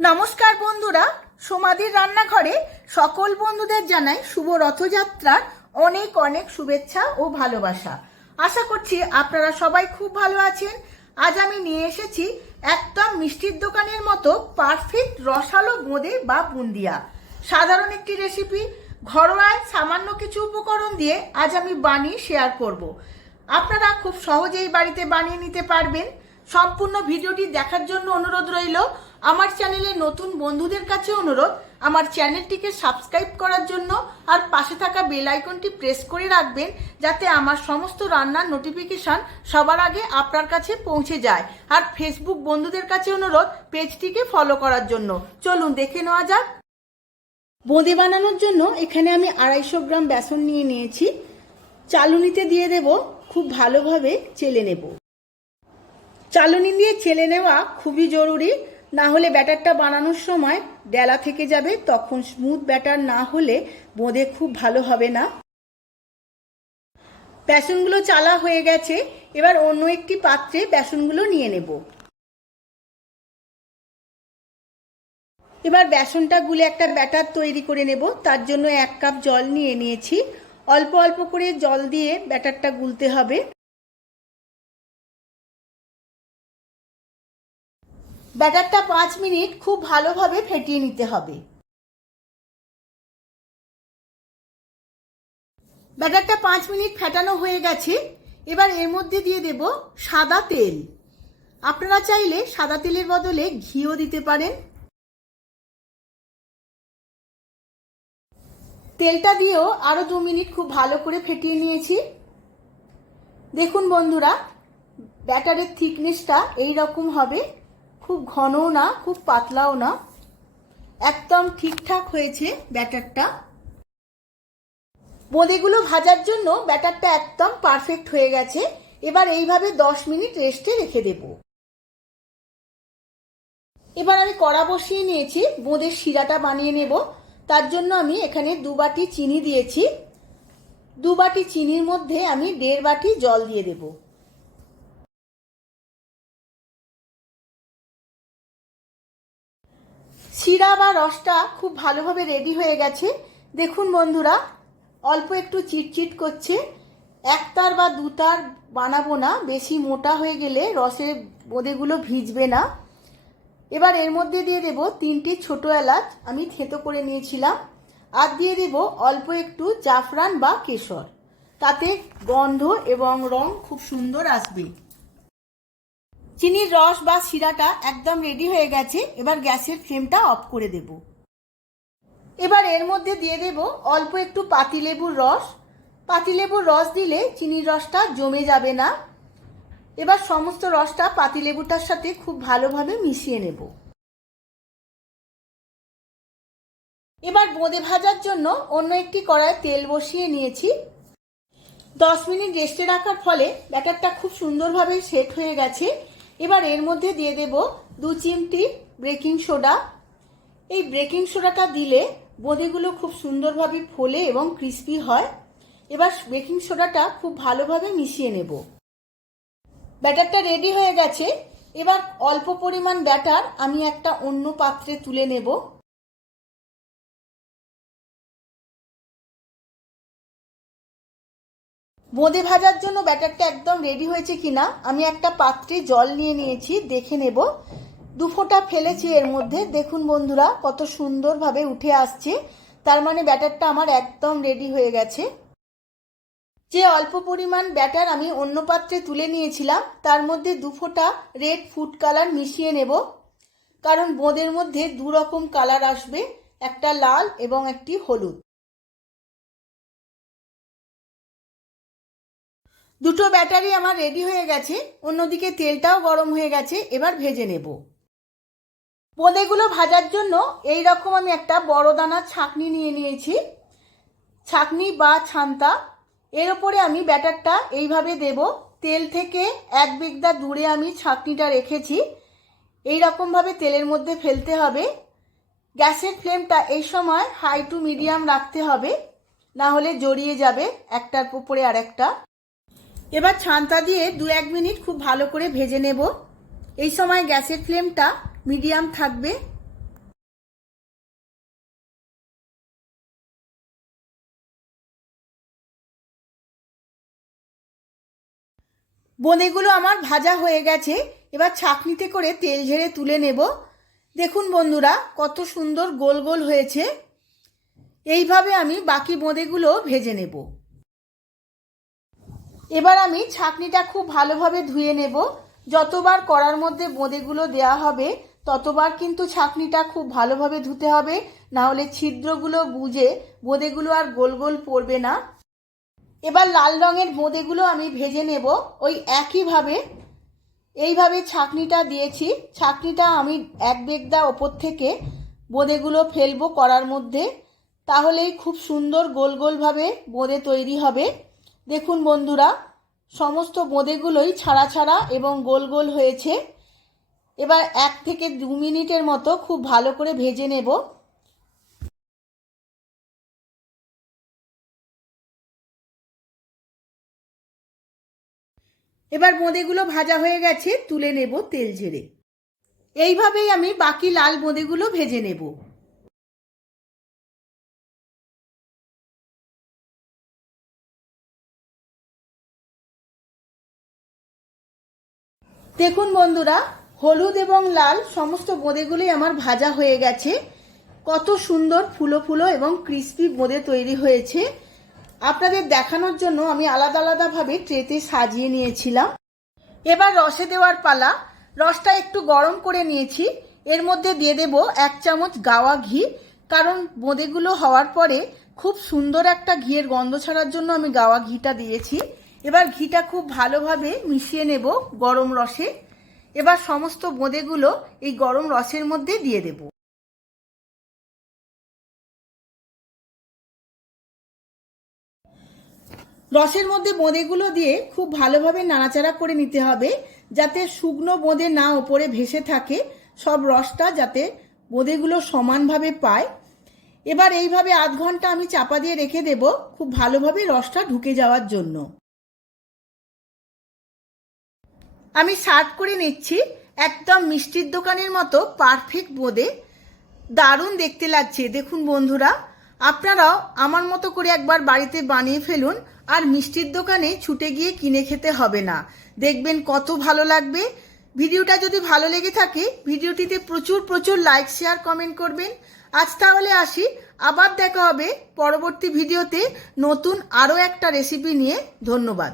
নমস্কার বন্ধুরা, সোমাদির রান্নাঘরে সকল বন্ধুদের জানাই শুভ রথযাত্রার অনেক অনেক শুভেচ্ছা ও ভালোবাসা। আশা করছি আপনারা সবাই খুব ভালো আছেন। আজ আমি নিয়ে এসেছি একদম মিষ্টির দোকানের মতো পারফেক্ট রসালো বোঁদে বা বুন্দিয়া। সাধারণ একটি রেসিপি, ঘরোয়ায় সামান্য কিছু উপকরণ দিয়ে আজ আমি বানিয়ে শেয়ার করব। আপনারা খুব সহজেই বাড়িতে বানিয়ে নিতে পারবেন। সম্পূর্ণ ভিডিওটি দেখার জন্য অনুরোধ রইল। আমার চ্যানেলে নতুন বন্ধুদের কাছে অনুরোধ, আমার চ্যানেলটিকে সাবস্ক্রাইব করার জন্য আর পাশে থাকা বেল আইকনটি প্রেস করে রাখবেন, যাতে আমার সমস্ত রান্নার নোটিফিকেশন সবার আগে আপনার কাছে পৌঁছে যায়। আর ফেসবুক বন্ধুদের কাছে অনুরোধ, পেজটিকে ফলো করার জন্য। চলুন দেখে নেওয়া যাক। বোঁদে বানানোর জন্য এখানে আমি 250 গ্রাম বেসন নিয়ে নিয়েছি। চালুনিতে দিয়ে দেব, খুব ভালোভাবে চেলে নেব। চালুনি দিয়ে চেলে নেওয়া খুবই জরুরি, না হলে ব্যাটারটা বানানোর সময় ডেলা থেকে যাবে, তখন স্মুথ ব্যাটার না হলে বোঁদে খুব ভালো হবে না। বেসনগুলো চালা হয়ে গেছে, এবার অন্য একটি পাত্রে বেসনগুলো নিয়ে নেব। এবার বেসনটা গুলে একটা ব্যাটার তৈরি করে নেব। তার জন্য 1 কাপ জল নিয়ে নিয়েছি। অল্প অল্প করে জল দিয়ে ব্যাটারটা গুলতে হবে। ব্যাটারটা 5 মিনিট খুব ভালোভাবে ফেটিয়ে নিতে হবে। ব্যাটারটা 5 মিনিট ফেটানো হয়ে গেছে। এবার এর মধ্যে দিয়ে দেব সাদা তেল। আপনারা চাইলে সাদা তেলের বদলে ঘিও দিতে পারেন। তেলটা দিয়েও আরো 2 মিনিট খুব ভালো করে ফেটিয়ে নিয়েছি। দেখুন বন্ধুরা, ব্যাটারের থিকনেসটা এই রকম হবে, খুব ঘনও না খুব পাতলাও না, একদম ঠিকঠাক হয়েছে ব্যাটারটা। বোঁদেগুলো ভাজার জন্য ব্যাটারটা একদম পারফেক্ট হয়ে গেছে। এবার এইভাবে 10 মিনিট রেস্টে রেখে দেব। এবার আমি কড়া বসিয়ে নিয়েছি, বোঁদের শিরাটা বানিয়ে নেব। তার জন্য আমি এখানে 2 বাটি চিনি দিয়েছি। 2 বাটি চিনির মধ্যে আমি 1.5 বাটি জল দিয়ে দেব। শিরা বা রসটা খুব ভালোভাবে রেডি হয়ে গেছে। দেখুন বন্ধুরা, অল্প একটু চিটচিট করছে। 1 তার বা 2 তার বানাবো না, বেশি মোটা হয়ে গেলে রসের বোঁদেগুলো ভিজবে না। এবার এর মধ্যে দিয়ে দেব 3টে ছোট এলাচ, আমি থেঁতো করে নিয়েছিলাম। আর দিয়ে দেব অল্প একটু জাফরান বা কেশর, তাতে গন্ধ এবং রং খুব সুন্দর আসবে। চিনির রস বা শিরাটা একদম রেডি হয়ে গেছে। এবার গ্যাসের ফ্লেমটা অফ করে দেব। এবার এর মধ্যে দিয়ে দেব অল্প একটু পাতিলেবুর রস। পাতিলেবুর রস দিলে চিনির রসটা জমে যাবে না। এবার সমস্ত রসটা পাতিলেবুটার সাথে খুব ভালোভাবে মিশিয়ে নেব। এবার বোঁদে ভাজার জন্য অন্য একটি কড়াইয়ে তেল বসিয়ে নিয়েছি। 10 মিনিট রেস্টে রাখার ফলে ব্যাটারটা খুব সুন্দরভাবে সেট হয়ে গেছে। এবার এর মধ্যে দিয়ে দেব 2 চিমটি বেকিং সোডা। এই বেকিং সোডাটা দিলে বোঁদেগুলো খুব সুন্দরভাবে ফোলে এবং ক্রিস্পি হয়। এবার বেকিং সোডাটা খুব ভালোভাবে মিশিয়ে নেব। ব্যাটারটা রেডি হয়ে গেছে। এবার অল্প পরিমাণ ব্যাটার আমি একটা অন্য পাত্রে তুলে নেব। বোঁদে ভাজার জন্য ব্যাটারটা একদম রেডি হয়েছে কিনা আমি একটা পাত্রে জল নিয়ে নিয়েছি, দেখে নেব। 2 ফোঁটা ফেলেছি এর মধ্যে। দেখুন বন্ধুরা, কত সুন্দরভাবে উঠে আসছে। তার মানে ব্যাটারটা আমার একদম রেডি হয়ে গেছে। যে অল্প পরিমাণ ব্যাটার আমি অন্য পাত্রে তুলে নিয়েছিলাম, তার মধ্যে 2 ফোঁটা রেড ফুড কালার মিশিয়ে নেব। কারণ বোঁদের মধ্যে 2 রকম কালার আসবে, একটা লাল এবং একটি হলুদ। দুটো ব্যাটারি আমার রেডি হয়ে গেছে। অন্যদিকে তেলটাও গরম হয়ে গেছে, এবার ভেজে নেব। বোঁদেগুলো ভাজার জন্য এই রকম আমি একটা বড় দানার ছাঁকনি নিয়ে নিয়েছি। ছাঁকনি বা ছান্তা, এর উপরে আমি ব্যাটারটা এইভাবে দেব। তেল থেকে 1 বিঘা দূরে আমি ছাঁকনিটা রেখেছি। এই রকমভাবে তেলের মধ্যে ফেলতে হবে। গ্যাসের ফ্লেমটা এই সময় হাই টু মিডিয়াম রাখতে হবে, না হলে জড়িয়ে যাবে একটার উপরে আরেকটা। এবার ছান্তা দিয়ে 2-1 মিনিট খুব ভালো করে ভেজে নেব। এই সময় গ্যাসের ফ্লেমটা মিডিয়াম থাকবে। বোঁদেগুলো আমার ভাজা হয়ে গেছে। এবার ছাঁকনিতে করে তেল ঝেড়ে তুলে নেব। দেখুন বন্ধুরা, কত সুন্দর গোল গোল হয়েছে। এইভাবে আমি বাকি বোঁদেগুলো ভেজে নেব। এবার আমি ছাঁকনিটা খুব ভালোভাবে ধুয়ে নেব। যতবার কড়ার মধ্যে বোঁদেগুলো দেওয়া হবে ততবার কিন্তু ছাঁকনিটা খুব ভালোভাবে ধুতে হবে, না হলে ছিদ্রগুলো বুজে বোঁদেগুলো আর গোল গোল পড়বে না। এবার লাল রঙের বোঁদেগুলো আমি ভেজে নেব ওই একইভাবে। এইভাবে ছাঁকনিটা দিয়েছি, ছাঁকনিটা আমি এক বেগদা ওপর থেকে বোঁদেগুলো ফেলবো কড়ার মধ্যে, তাহলেই খুব সুন্দর গোল গোলভাবে বোঁদে তৈরি হবে। দেখুন বন্ধুরা, সমস্ত বোঁদেগুলোই ছাড়া ছাড়া এবং গোল গোল হয়েছে। এবার 1 থেকে 2 মিনিটের মতো খুব ভালো করে ভেজে নেব। এবার বোঁদেগুলো ভাজা হয়ে গেছে, তুলে নেব তেল ঝেড়ে। এইভাবেই আমি বাকি লাল বোঁদেগুলো ভেজে নেব। দেখুন বন্ধুরা, হলুদ এবং লাল সমস্ত বোঁদেগুলোই আমার ভাজা হয়ে গেছে। কত সুন্দর ফুলো ফুলো এবং ক্রিস্পি বোঁদে তৈরি হয়েছে। আপনাদের দেখানোর জন্য আমি আলাদা আলাদাভাবে ট্রেতে সাজিয়ে নিয়েছিলাম। এবার রসে দেওয়ার পালা। রসটা একটু গরম করে নিয়েছি। এর মধ্যে দিয়ে দেব 1 চামচ গাওয়া ঘি, কারণ বোঁদেগুলো হওয়ার পরে খুব সুন্দর একটা ঘিয়ের গন্ধ ছাড়ার জন্য আমি গাওয়া ঘিটা দিয়েছি। এবার ঘিটা খুব ভালোভাবে মিশিয়ে নেব গরম রসে। এবার সমস্ত বোঁদেগুলো এই গরম রসের মধ্যে দিয়ে দেব। রসের মধ্যে বোঁদেগুলো দিয়ে খুব ভালোভাবে নাড়াচাড়া করে নিতে হবে, যাতে শুকনো বোঁদে না ওপরে ভেসে থাকে, সব রসটা যাতে বোঁদেগুলো সমানভাবে পায়। এবার এইভাবে আধ ঘন্টা আমি চাপা দিয়ে রেখে দেব, খুব ভালোভাবে রসটা ঢুকে যাওয়ার জন্য। আমি সার্ভ করে নিচ্ছি। একদম মিষ্টির দোকানের মতো পারফেক্ট বোঁদে, দারুণ দেখতে লাগছে। দেখুন বন্ধুরা, আপনারাও আমার মতো করে একবার বাড়িতে বানিয়ে ফেলুন, আর মিষ্টির দোকানে ছুটে গিয়ে কিনে খেতে হবে না। দেখবেন কত ভালো লাগবে। ভিডিওটা যদি ভালো লেগে থাকে ভিডিওটিতে প্রচুর প্রচুর লাইক, শেয়ার, কমেন্ট করবেন। আজ তাহলে আসি, আবার দেখা হবে পরবর্তী ভিডিওতে নতুন আরও একটা রেসিপি নিয়ে। ধন্যবাদ।